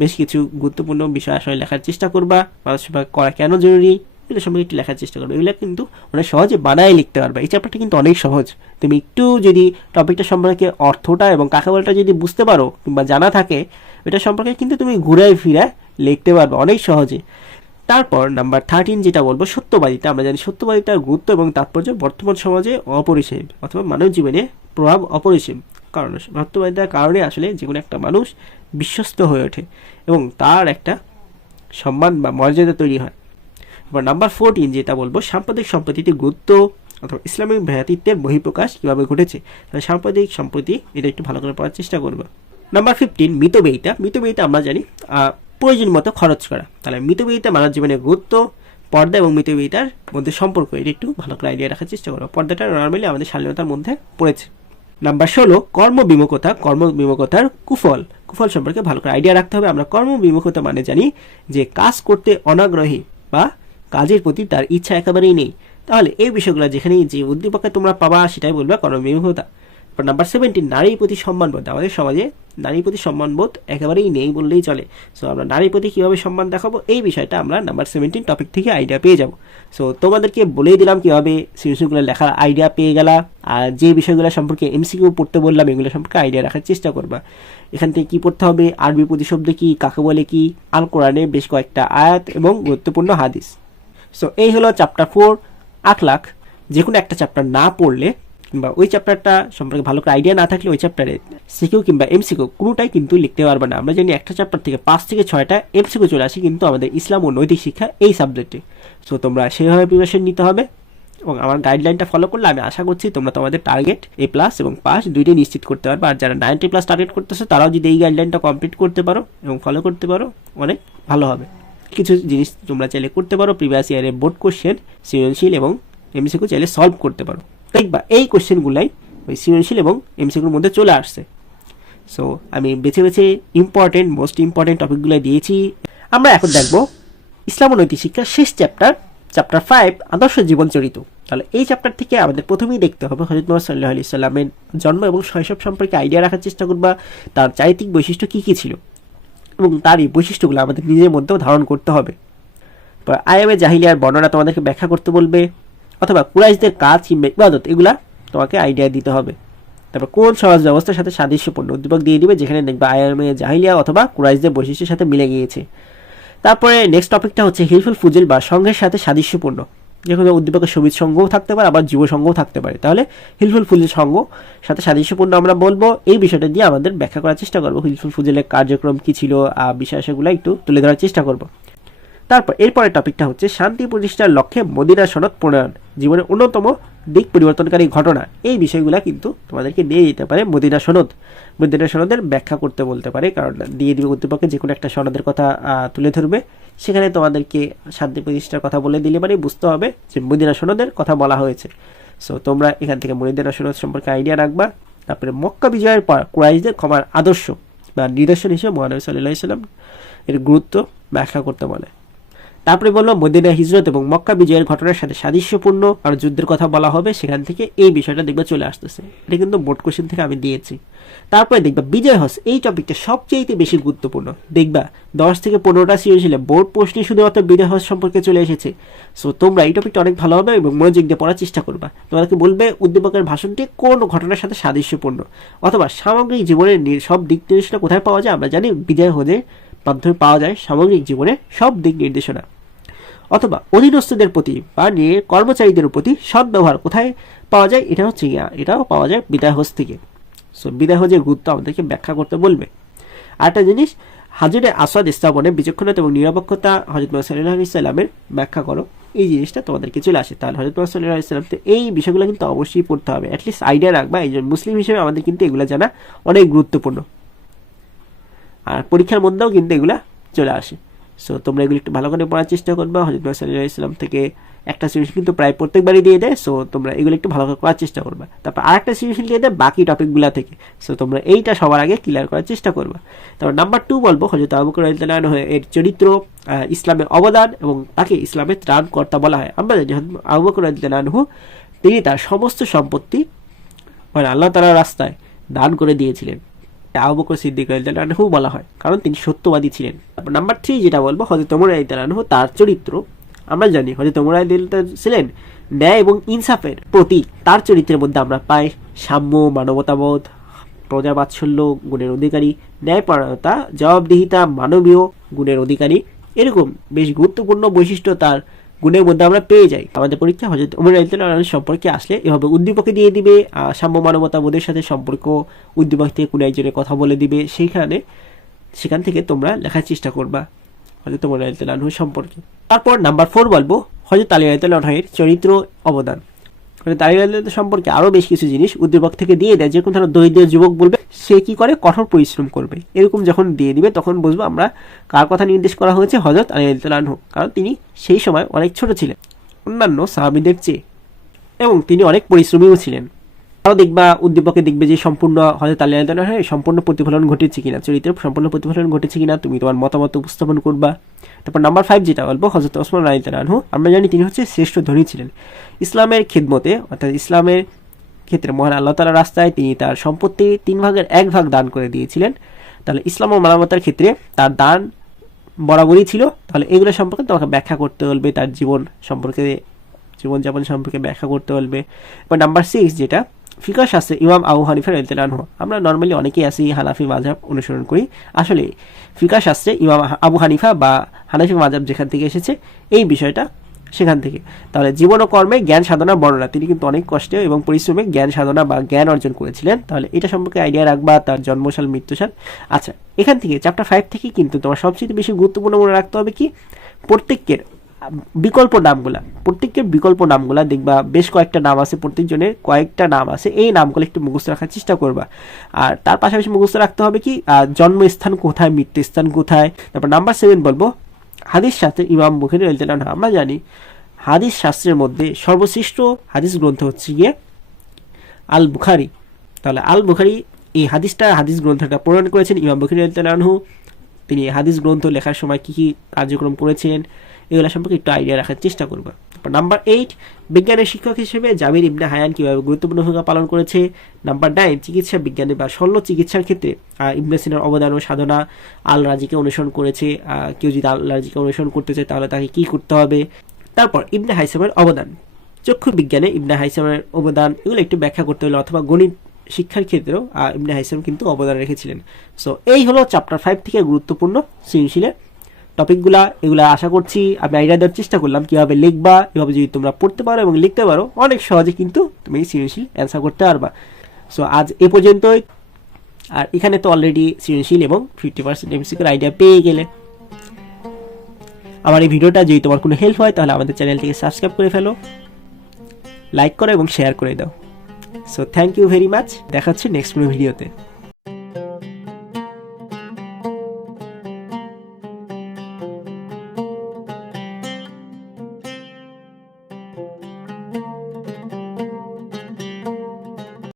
বেশ কিছু গুরুত্বপূর্ণ বিষয় আসলে লেখার চেষ্টা করবা। মানব সেবা করা কেন জরুরি এগুলো সম্পর্কে একটু লেখার চেষ্টা করবে। এগুলো কিন্তু অনেক সহজে বানায় লিখতে পারবে। এই চ্যাপ্টারটা কিন্তু অনেক সহজ। তুমি একটু যদি টপিকটা সম্পর্কে অর্থটা এবং কাকে বলটা যদি বুঝতে পারো কিংবা জানা থাকে, এটা সম্পর্কে কিন্তু তুমি ঘুরায় ফিরায় লিখতে পারবে অনেক সহজে। তারপর নাম্বার 13 যেটা বলবো সত্যবাদিতা। আমরা জানি সত্যবাদিতার গুরুত্ব এবং তাৎপর্য বর্তমান সমাজে অপরিসীম অথবা মানব জীবনে প্রভাব অপরিসীম। কারণ সত্যবাদিতার কারণে আসলে যে কোনো একটা মানুষ বিশ্বস্ত হয়ে ওঠে এবং তার একটা সম্মান বা মর্যাদা তৈরি হয়। এবার নাম্বার 14 যেটা বলবো সাম্প্রদায়িক সম্প্রীতিতে গুরুত্ব অথবা ইসলামিক ভ্রাতৃত্বের বহিঃপ্রকাশ কীভাবে ঘটেছে। তাহলে সাম্প্রদায়িক সম্প্রীতি এটা একটু ভালো করে পড়ার চেষ্টা করবো। নাম্বার 15 মিতব্যয়িতা। মিতব্যয়িতা আমরা জানি প্রয়োজন মতো খরচ করা। তাহলে মিতব্যয়িতা মানব জীবনের গুরুত্ব, পর্দা এবং মিতব্যয়িতার মধ্যে সম্পর্ক এটা একটু ভালো করে আইডিয়া রাখার চেষ্টা করবো। পর্দাটা নর্মালি আমাদের শালীনতার মধ্যে পড়েছে। নাম্বার 16 কর্মবিমুখতা। কর্মবিমুখতার কুফল সম্পর্কে ভালো করে আইডিয়া রাখতে হবে। আমরা কর্মবিমুখতা মানে জানি যে কাজ করতে অনাগ্রহী বা কাজের প্রতি তার ইচ্ছা একেবারেই নেই। তাহলে এই বিষয়গুলো যেখানেই যে উদ্দীপকে তোমরা পাবা সেটাই বলবে কর্মবিমুখতা। নাম্বার 17 নারীর প্রতি সম্মানবোধ। আমাদের সমাজে নারীর প্রতি সম্মানবোধ একেবারেই নেই বললেই চলে। সো আমরা নারীর প্রতি কীভাবে সম্মান দেখাবো এই বিষয়টা আমরা নাম্বার 17 টপিক থেকে আইডিয়া পেয়ে যাব। সো তোমাদেরকে বলেই দিলাম কীভাবে সৃজনশীলগুলো লেখার আইডিয়া পেয়ে গেলা, আর যে বিষয়গুলো সম্পর্কে এমসিকিউ পড়তে বললাম এগুলো সম্পর্কে আইডিয়া রাখার চেষ্টা করবা। এখান থেকে কী পড়তে হবে, আরবি প্রতিশব্দ কী, কাকে বলে কী, আল কোরআনে বেশ কয়েকটা আয়াত এবং গুরুত্বপূর্ণ হাদিস। সো এই হলো চ্যাপ্টার 4 আখলাক। যে কোনো একটা চ্যাপ্টার না পড়লে কিংবা ওই চ্যাপ্টারটা সম্পর্কে ভালো করে আইডিয়া না থাকলে ওই চ্যাপ্টারে সিকিউ কিংবা এমসিকিউ কোনোটাই কিন্তু লিখতে পারবে না। আমরা জানি একটা চ্যাপ্টার থেকে 5 থেকে 6টা এমসিকিউ চলে আসে কিন্তু আমাদের ইসলাম ও নৈতিক শিক্ষা এই সাবজেক্টে। সো তোমরা সেইভাবে প্রিপারেশন নিতে হবে এবং আমার গাইডলাইনটা ফলো করলে আমি আশা করছি তোমরা তোমাদের টার্গেট A+ এবং পাস দুইটাই নিশ্চিত করতে পারবে। আর যারা 90+ টার্গেট করতেছো তারাও যদি এই গাইডলাইনটা কমপ্লিট করতে পারো এবং ফলো করতে পারো অনেক ভালো হবে। কিছু জিনিস তোমরা চাইলে করতে পারো, প্রিভিয়াস ইয়ারের বোর্ড কোশ্চেন, সৃজনশীল এবং এমসিকিউ চাইলে সলভ করতে পারো। দেখবা এই কোশ্চেনগুলাই ওই সৃজনশীল এবং এমসিকিউর মধ্যে চলে আসছে। সো আমি বেছে বেছে মোস্ট ইম্পর্টেন্ট টপিকগুলো দিয়েছি। আমরা এখন দেখব ইসলাম ও নৈতিক শিক্ষার শেষ চ্যাপ্টার 5 আদর্শ জীবন চরিত্র। তাহলে এই চ্যাপ্টার থেকে আমাদের প্রথমেই দেখতে হবে হযরত মুহাম্মদ সাল্লাল্লাহু আলাইহি সাল্লামের জন্ম এবং শৈশব সম্পর্কে আইডিয়া রাখার চেষ্টা করবা, তার চারিত্রিক বৈশিষ্ট্য কী কী ছিল এবং তার এই বৈশিষ্ট্যগুলো আমাদের নিজের মধ্যেও ধারণ করতে হবে। আয়ামে জাহিলিয়ার বর্ণনা তোমাদেরকে ব্যাখ্যা করতে বলবে, অথবা কুরাইশদের কাজ কিংবা ইবাদত এগুলা তোমাকে আইডিয়া দিতে হবে। তারপর কোন সমাজ ব্যবস্থার সাথে সাদৃশ্যপূর্ণ উদ্দীপক দিয়ে দিবে যেখানে দেখবা আয়ামে জাহিলিয়া অথবা কুরাইশদের বৈশিষ্ট্যের সাথে মিলে গিয়েছে। তারপরে নেক্সট টপিকটা হচ্ছে হিলফুল ফুজিল বা সংঘের সাথে সাদৃশ্যপূর্ণ, যেখানে উদ্দীপকের সবিজ সংঘও থাকতে পারে আবার যুব সংঘও থাকতে পারে। তাহলে হিলফুল ফুজিল সংঘ সাথে সাদৃশ্যপূর্ণ আমরা বলবো, এই বিষয়টা দিয়ে আমাদের ব্যাখ্যা করার চেষ্টা করবো। হিলফুল ফুজিলের কার্যক্রম কী ছিল, বিষয়গুলো একটু তুলে ধরার চেষ্টা করবো। তারপর এরপরের টপিকটা হচ্ছে শান্তি প্রতিষ্ঠার লক্ষ্যে মদিনা সনদ প্রণয়ন, জীবনের অন্যতম দিক পরিবর্তনকারী ঘটনা। এই বিষয়গুলো কিন্তু তোমাদেরকে দিয়ে দিতে পারে মদিনা সনদের ব্যাখ্যা করতে বলতে পারে, কারণ দিয়ে দিবে উদ্দীপকে যে কোনো একটা সনদের কথা তুলে ধরবে, সেখানে তোমাদেরকে শান্তি প্রতিষ্ঠার কথা বলে দিলে মানে বুঝতে হবে যে মদিনা সনদের কথা বলা হয়েছে। সো তোমরা এখান থেকে মদিনা সনদ সম্পর্কে আইডিয়া রাখবা। তারপরে মক্কা বিজয়ের পর কুরাইশদের ক্ষমার আদর্শ বা নিদর্শন হিসেবে মহানবী সাল্লাল্লাহু আলাইহি ওয়াসাল্লাম এর গুরুত্ব ব্যাখ্যা করতে বলে। তারপরে বললো মদিনা হিজরত এবং মক্কা বিজয়ের ঘটনার সাথে সাদৃশ্যপূর্ণ আর যুদ্ধের কথা বলা হবে, সেখান থেকে এই বিষয়টা দেখবে চলে আসতেছে। এটা কিন্তু বোর্ড কোশ্চেন থেকে আমি দিয়েছি। তারপরে দেখবা বিজয় হজ, এই টপিকটা সবচেয়ে বেশি গুরুত্বপূর্ণ। দেখবা 10 থেকে 15টা সৃজনশীলে বোর্ড প্রশ্নে শুধুমাত্র বিজয় হজ সম্পর্কে চলে এসেছে। সো তোমরা এই টপিকটা অনেক ভালো হবে এবং মনোযোগ দিয়ে পড়ার চেষ্টা করবা। তোমাদেরকে বলবে উদ্দীপকের ভাষণটি কোন ঘটনার সাথে সাদৃশ্যপূর্ণ, অথবা সামগ্রিক জীবনের সব দিক নির্দেশনা কোথায় পাওয়া যায়। আমরা জানি বিজয় হজের মাধ্যমে পাওয়া যায় সামগ্রিক জীবনের সব দিক নির্দেশনা, অথবা অধীনস্থদের প্রতি বা কর্মচারীদের প্রতি সৎ ব্যবহার কোথায় পাওয়া যায়, এটাও পাওয়া যায় বিদায় হজ থেকে। সো বিদায় হজের গুরুত্ব আমাদেরকে ব্যাখ্যা করতে বলবে। আরেকটা জিনিস, হাজরে আসওয়াদ স্থাপনে বিচক্ষণতা এবং নিরপেক্ষতা হযরত মুহাম্মদ সাল্লাল্লাহু আলাইহি সাল্লামের ব্যাখ্যা করো, এই জিনিসটা তোমাদেরকে চলে আসে। তাহলে হযরত মুহাম্মদ সাল্লাল্লাহু আলাইহি সাল্লাম এই বিষয়গুলো কিন্তু অবশ্যই পড়তে হবে, অ্যাটলিস্ট আইডিয়া রাখবা। একজন মুসলিম হিসেবে আমাদের কিন্তু এগুলো জানা অনেক গুরুত্বপূর্ণ, আর পরীক্ষার মধ্যেও কিন্তু এগুলা চলে আসে। সো তোমরা এগুলো একটু ভালো করে পড়ার চেষ্টা করবা। হযরত মুহাম্মদ সাল্লাল্লাহু আলাইহি ওয়াসাল্লাম থেকে একটা সৃজনশীল কিন্তু প্রায় প্রত্যেকবারই দিয়ে দেয়। সো তোমরা এগুলো একটু ভালো করে করার চেষ্টা করবা। তারপর আরেকটা সৃজনশীল দিয়ে দেয় বাকি টপিকগুলো থেকে। সো তোমরা এইটা সবার আগে ক্লিয়ার করার চেষ্টা করবা। তারপর নাম্বার 2 বলবো হযরত আবু বকর রাদিয়াল্লাহু আনহু এর চরিত্র, ইসলামের অবদান এবং তাকে ইসলামের ত্রাণকর্তা বলা হয়। আমরা জানি আবু বকর রাদিয়াল্লাহু আনহু তিনি তার সমস্ত সম্পত্তি মানে আল্লাহ তাআলার রাস্তায় দান করে দিয়েছিলেন। আবু বকর সিদ্দিক রাদিয়াল্লাহু আনহু বলা হয় কারণ তিনি সত্যবাদী ছিলেন। তারপর নাম্বার 3 যেটা বলবো হযরত ওমর রাদিয়াল্লাহু আনহু, তার চরিত্র। আমরা জানি হযরত ওমর রাদিয়াল্লাহু আনহু ছিলেন ন্যায় এবং ইনসাফের প্রতীক। তার চরিত্রের মধ্যে আমরা পাই সাম্য, মানবতাবোধ, প্রজাবাৎসল্য গুণের অধিকারী, ন্যায়পরায়ণতা, জবাবদিহিতা, মানবীয় গুণের অধিকারী। এরকম বেশ গুরুত্বপূর্ণ বৈশিষ্ট্য তার গুণের মধ্যে আমরা পেয়ে যাই। আমাদের পরীক্ষা হযরত ওমর রাদিয়াল্লাহু আনহু সম্পর্কে আসলে এভাবে উদ্দীপকে দিয়ে দিবে, সাম্য মানবতাবোধের সাথে সম্পর্ক উদ্দীপক থেকে কোনো একজনের কথা বলে দিবে, সেখান থেকে তোমরা লেখার চেষ্টা করবা হযরত ওমর রাদিয়াল্লাহু আনহু সম্পর্কে। তারপর নাম্বার 4 বলবো হযরত আলী রাদিয়াল্লাহু আনহু এর চরিত্র অবদান। হযরত আলী রাদিয়াল্লাহু আনহু সম্পর্কে আরও বেশ কিছু জিনিস উদ্দীপক থেকে দিয়ে দেয়। যেরকম ধরো দরিদ্র যুবক বলবে সে কি করে, কঠোর পরিশ্রম করবে, এরকম যখন দিয়ে দিবে তখন বুঝবো আমরা কার কথা নির্দেশ করা হয়েছে, হযরত আলী রাদিয়াল্লাহু আনহু। কারণ তিনি সেই সময় অনেক ছোট ছিলেন অন্যান্য সাহাবীদের চেয়ে এবং তিনি অনেক পরিশ্রমীও ছিলেন। আরও দেখবা উদ্দীপকে দেখবে যে সম্পূর্ণ হযরত আলী রাদিয়াল্লাহু আনহু সম্পূর্ণ প্রতিফলন ঘটেছে কিনা, চরিত্রের সম্পূর্ণ প্রতিফলন ঘটেছে কিনা তুমি তোমার মতামত উপস্থাপন করবা। তারপর নাম্বার 5 যেটা বলবো হযরত ওসমান রাদিয়াল্লাহু আনহু। আমরা জানি তিনি হচ্ছে শ্রেষ্ঠ ধনী ছিলেন ইসলামের খিদমতে, অর্থাৎ ইসলামের ক্ষেত্রে মহান আল্লাহ তাআলার রাস্তায় তিনি তার সম্পত্তি 1/3 দান করে দিয়েছিলেন, তাহলে ইসলাম ও মানবতার ক্ষেত্রে তার দান বরাবরই ছিল। তাহলে এগুলো সম্পর্কে তোমাকে ব্যাখ্যা করতে বলবে, তার জীবনযাপন সম্পর্কে ব্যাখ্যা করতে বলবে। এবার নাম্বার 6 যেটা ফিকহ শাস্ত্রে ইমাম আবু হানিফা রাদিয়াল্লাহু আনহু, আমরা নর্মালি অনেকেই আছি হানাফি মাযহাব অনুসরণ করি, আসলে ফিকহ শাস্ত্রে ইমাম আবু হানিফা বা হানাফি মাযহাব যেখান থেকে এসেছে এই বিষয়টা সেখান থেকে। তাহলে জীবন ও কর্মে জ্ঞান সাধনা বর্ণনা, তিনি কিন্তু অনেক কষ্টে এবং পরিশ্রমে জ্ঞান সাধনা বা জ্ঞান অর্জন করেছিলেন, তাহলে এটা সম্পর্কে আইডিয়া রাখবা, তার জন্মসাল মৃত্যুসাল। আচ্ছা, এখান থেকে চ্যাপ্টার 5 থেকে কিন্তু তোমার সবচেয়ে বেশি গুরুত্বপূর্ণ মনে রাখতে হবে কি প্রত্যেকের বিকল্প নামগুলা দেখবা, বেশ কয়েকটা নাম আছে, প্রত্যেকজনের কয়েকটা নাম আছে, এই নামগুলো একটু মুখস্থ রাখার চেষ্টা করবা। আর তার পাশাপাশি মুখস্থ রাখতে হবে কি জন্মস্থান কোথায়, মৃত্যুস্থান কোথায়। তারপর নাম্বার 7 বলবো হাদিস শাস্ত্রের ইমাম বুখারী রাদিয়াল্লাহু আনহু। আমরা জানি হাদিস শাস্ত্রের মধ্যে সর্বশ্রেষ্ঠ হাদিস গ্রন্থ হচ্ছে গিয়ে আল বুখারী। তাহলে আল বুখারী এই হাদিস গ্রন্থটা প্রণয়ন করেছেন ইমাম বুখারী রাদিয়াল্লাহু আনহু। তিনি হাদিস গ্রন্থ লেখার সময় কি কি কার্যক্রম করেছিলেন এগুলো সম্পর্কে একটু আইডিয়া রাখার চেষ্টা করবা। নাম্বার 8 বিজ্ঞানের শিক্ষক হিসেবে জাবির ইবনে হায়ান কিভাবে গুরুত্বপূর্ণ ভূমিকা পালন করেছে। নাম্বার 9 চিকিৎসা বিজ্ঞানে বা শল্য চিকিৎসার ক্ষেত্রে ইবনে সিনার অবদান ও সাধনা, আল রাজিকে অনুসরণ করেছে। কেউ যদি আল রাজিকে অনুসরণ করতে চায় তাহলে তাকে কি করতে হবে। তারপর ইবনে হাইসামের অবদান, চক্ষু বিজ্ঞানে ইবনে হাইসামের অবদান এগুলো একটু ব্যাখ্যা করতে হলে, অথবা গণিত শিক্ষার ক্ষেত্রেও ইবনে হাইসাম কিন্তু অবদান রেখেছিলেন। সো এই হলো চ্যাপ্টার 5 থেকে গুরুত্বপূর্ণ সৃজনশীলের টপিকগুলা। এগুলা আশা করছি আমি আইডিয়া দেওয়ার চেষ্টা করলাম কিভাবে লিখবা, এভাবে যদি তোমরা পড়তে পারো এবং লিখতে পারো অনেক সহজে কিন্তু তুমি সৃজনশীল অ্যান্সার করতে পারবা। সো আজ এ পর্যন্তই। আর এখানে তো অলরেডি সৃজনশীল এবং 50% এমসিকিউর আইডিয়া পেয়ে গেলে। আমার এই ভিডিওটা যদি তোমার কোনো হেল্প হয় তাহলে আমাদের চ্যানেলটিকে সাবস্ক্রাইব করে ফেলো, লাইক করো এবং শেয়ার করে দাও। So thank you very much, দেখা হচ্ছে নেক্সট ভিডিওতে।